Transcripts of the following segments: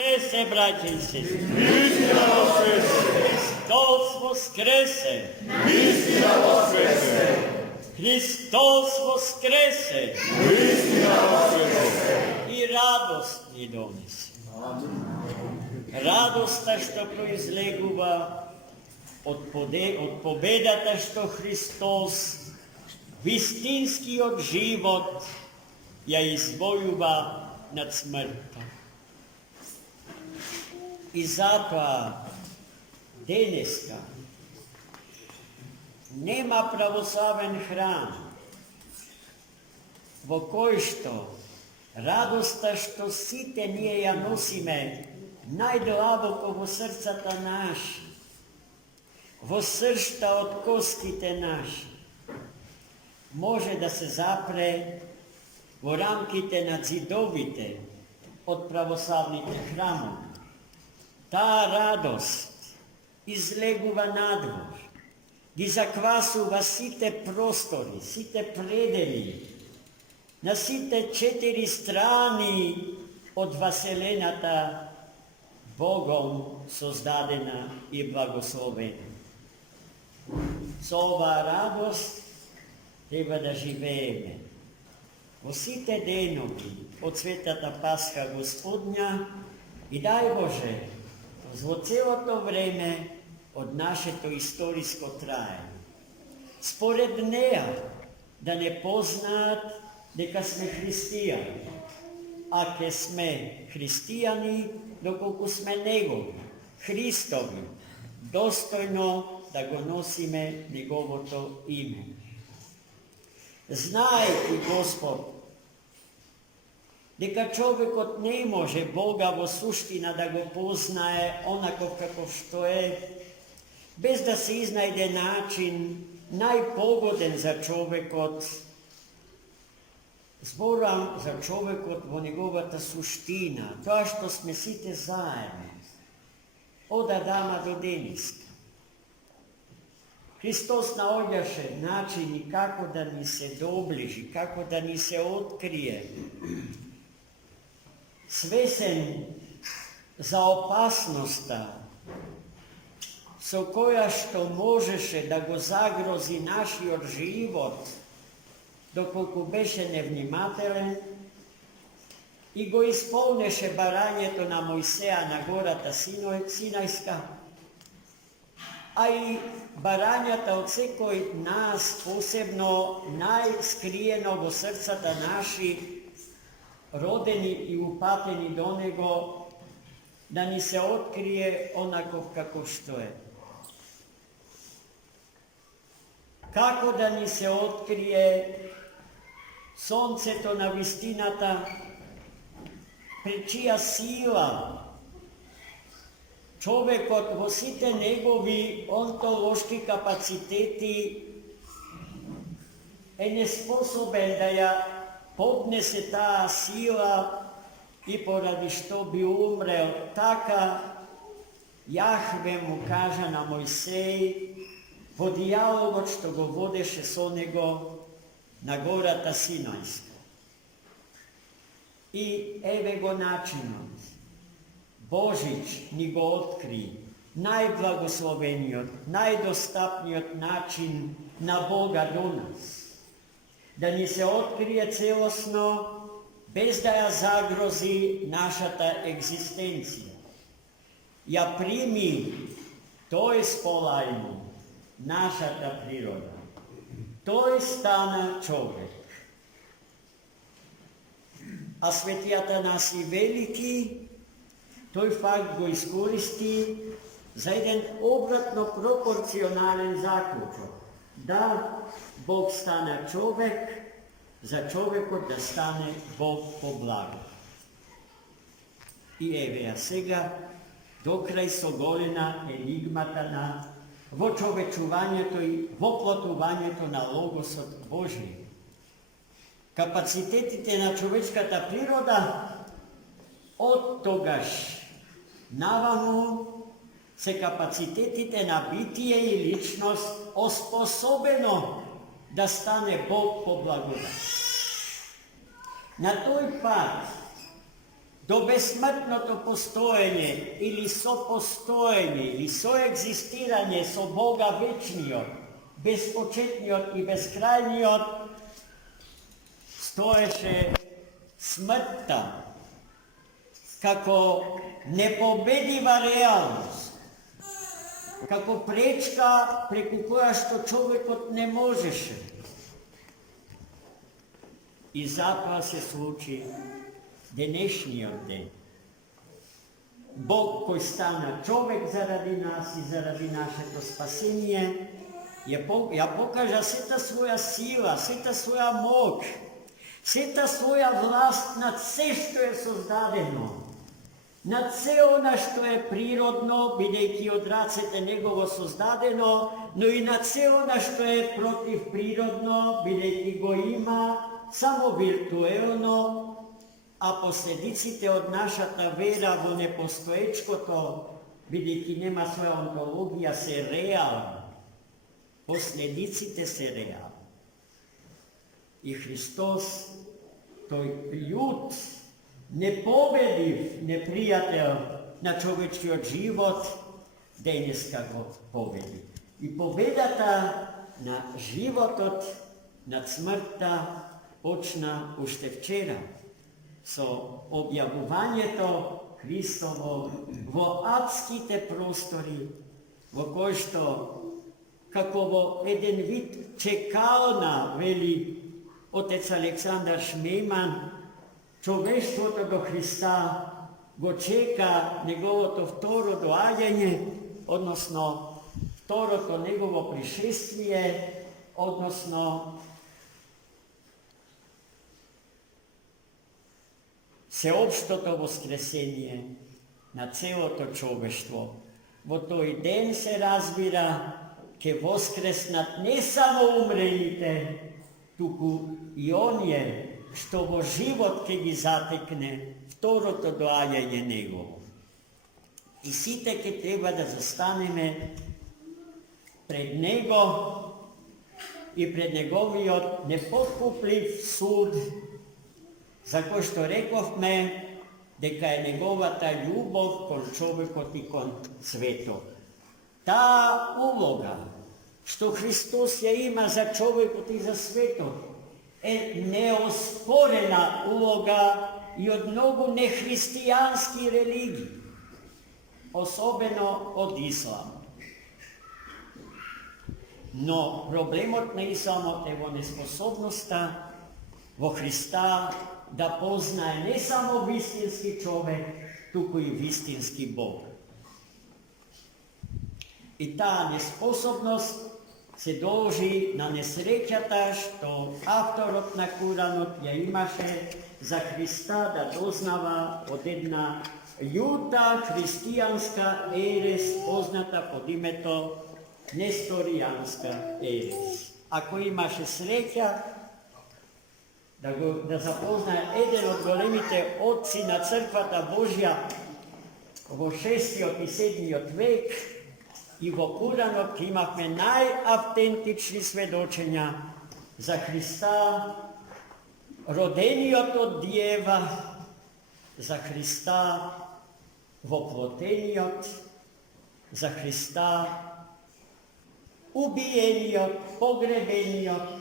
Воскресе, братья и сестры! Христос воскресе! Истина воскресе! Христос воскресе! Истина воскресе! И радост ни донесе. Радоста што произлегува од победата што Христос вистинскиот живот ја извојува над смртта. И затоа денеска нема православен храм во кој што радоста што сите ние ја носиме најдлабоко во срцата наши, во сршта од костите наши, може да се запре во рамките на зидовите од православните храмови. Таа радост излегува надвор, ги заквасува сите простори, сите предели, на сите 4 страни од вселената Богом создадена и благословена. Со оваа радост треба да живееме во сите денови од Светата Пасха Господня и дај Боже во целото време од нашето историско траење. Според неа да не познаат дека сме христијани, а ке сме христијани доколку сме Негови, Христови, достојно да го носиме Неговото име. Знаејќи Господ дека човекот не може Бога во суштина да го познае онаков како што е, без да се изнајде начин најпогоден за човекот. Зборам за човекот во неговата суштина, тоа што сме сите заедно, од Адама до денеска. Христос наоѓаше начини како да ни се доближи, како да ни се открие. Свесен за опасноста со која што можеше да го загрози нашиот живот, доколку беше невнимателен и го исполнеше барањето на Мојсеја на гората Синајска, а и барањата од секој нас, посебно најскриено во срцата наши, родени и упатени до Него, да ни се открие онаков како што е. Како да ни се открие сонцето на вистината, пред чија сила човекот во сите негови онтолошки капацитети е неспособен да ја поднесе таа сила и поради што би умрел. Така Јахве му кажа на Мојсеј во дијалогот што го водеше со него на гората Синајска. И еве го начинот. Божич ни го откри најблагословениот, најдостапниот начин на Бога до нас. Да ни се открие целосно, без да ја загрози нашата екзистенција. Ја прими, тој сполајмо нашата природа. Тој стана човек. А светијата Атанаси Велики, тој факт го искористи за еден обратно пропорционален заклучок. Да Бог стана човек, за човекот да стане Бог по благо. И еве ја сега, докрај со голена енигмата на вочовечувањето и воплотувањето на Логосот Божи. Капацитетите на човечката природа од тогаш наваму се капацитетите на битие и личност оспособено да стане Бог по благодат. На тој пат до безсмртното постоење или сопостоење или соегзистирање со Бога вечниот, безпочетниот и безкрајниот, стоеше смртта како непобедива реалност, како пречка преку која што човекот не можеше. И затоа се случи денешниот ден. Бог кој стана човек заради нас и заради нашето спасение, ја покажа сета своја сила, сета своја моќ, сета своја власт над се што е создадено, над се она што е природно, бидејќи од рацете Негово создадено, но и над се она што е против природно, бидејќи го има само виртуелно, а последиците од нашата вера во непостоечкото, бидејќи нема своја онтологија, се реални. Последиците се реални. И Христос, тој лют, непобедив непријател на човечкиот живот, денеска го победи. И победата на животот над смртта почна уште вчера со објавувањето Христово во адските простори, во кој што, како во еден вид чекална, вели отец Александар Шмейман, човештвото до Христа го чека неговото второ доаѓање, односно второто негово пришествие, односно сеопштото воскресение на целото човештво. Во тој ден се разбира ќе воскреснат не само умрените, туку и оние што во живот ќе ги затекне второто доаѓање Негово. И сите ќе треба да застанеме пред Него и пред Неговиот непоткуплив суд, за кој што рековме дека е Неговата љубов кон човекот и кон светот. Таа улога што Христос ја има за човекот и за светот е неоспорена улога и од многу нехристијански религии, особено од Ислам. Но проблемот на Исламот е во неспособноста во Христа да познае не само вистински човек, туку и вистински Бог. И таа неспособност се должи на несреќата што авторот на Куранот ја имаше за Христа да дознава од една љута христијанска ерес, позната под името несторијанска ерес. Ако имаше среќа да запознае еден од големите отци на Црквата Божја во 6 и 7 век, и во Куранот имавме најавтентични сведочења за Христа, родениот од Диева, за Христа воплотениот, за Христа убиениот, погребениот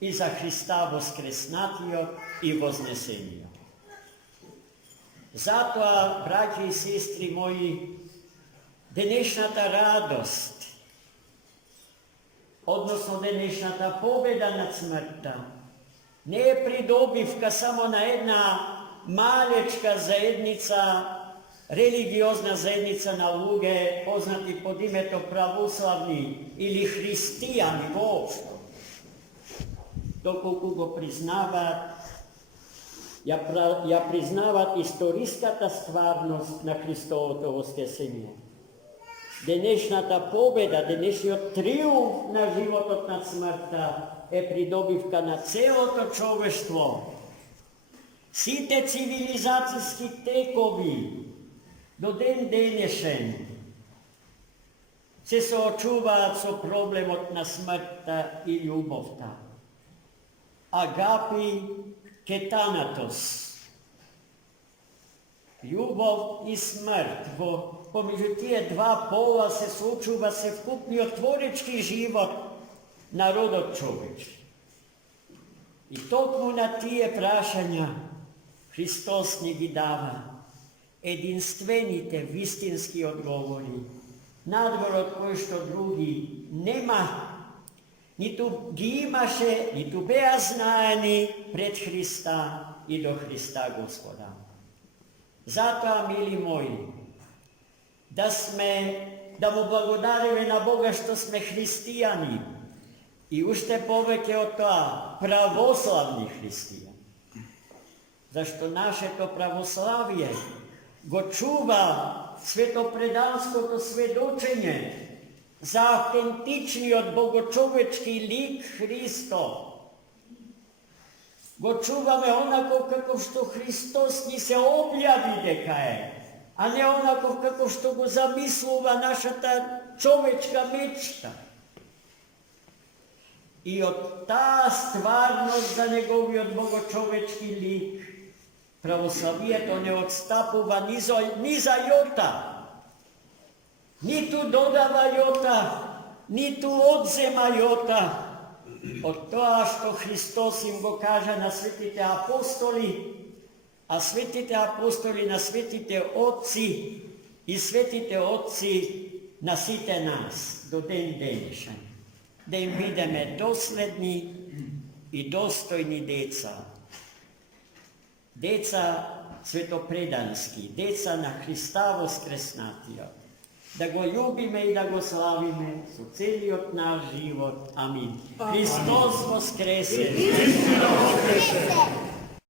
и за Христа воскреснатиот и вознесениот. Затоа, браќи и сестри мои, денешната радост, односно денешната победа над смртта, не е придобивка само на една малечка заедница, религиозна заедница на луѓе, познати под името православни или христијани воопшто. Доколку го признаваат, ја признаваат историската стварност на Христовото воскресение. Денешната победа, денешниот триумф на животот над смртта е придобивка на целото човештво. Сите цивилизацијски текови до ден денешен се соочуваат со проблемот на смртта и љубовта. Агапи ке танатос. Ljubov i smrt. Pomeđu tije dva pola se slučuva se vkupnio tvorečki život narodov čoveč. I tokmu na tije prašanja Hristos njegi dava edinstvenite vistinski odgovori. Nadvor od koji što drugi nema, ni tu gimaše, ni tu beja znani pred Hrista i do Hrista Gospoda. Zato, mili moji, da mu blagodarime na Boga što sme hristijani i ušte poveke od toa pravoslavni hristijani. Zašto naše to pravoslavije go čuva svetopredansko to svedočenje za autentični od bogočovečki lik Hristo. Go čuvame onako kako što Hristos ni se objavi deka je, a ne onako kako što go zamisluva naša ta čovečka mečta. I od ta stvarnost za njegovi od bogočovečki lik pravoslavije to ne odstapuva ni za jota. Ni tu dodava jota, ni tu odzema jota. Od toa što Hristos im go kaže na svetite apostoli, a svetite apostoli na svetite otci i svetite otci nasite nas do den denišan. Da im videme dosledni i dostojni deca. Deca svetopredanski, deca na Hrista voskresnatija. Da go ljubime i da go slavime su celi od naš život. Amin. Hristos voskrese. Istina voskrese.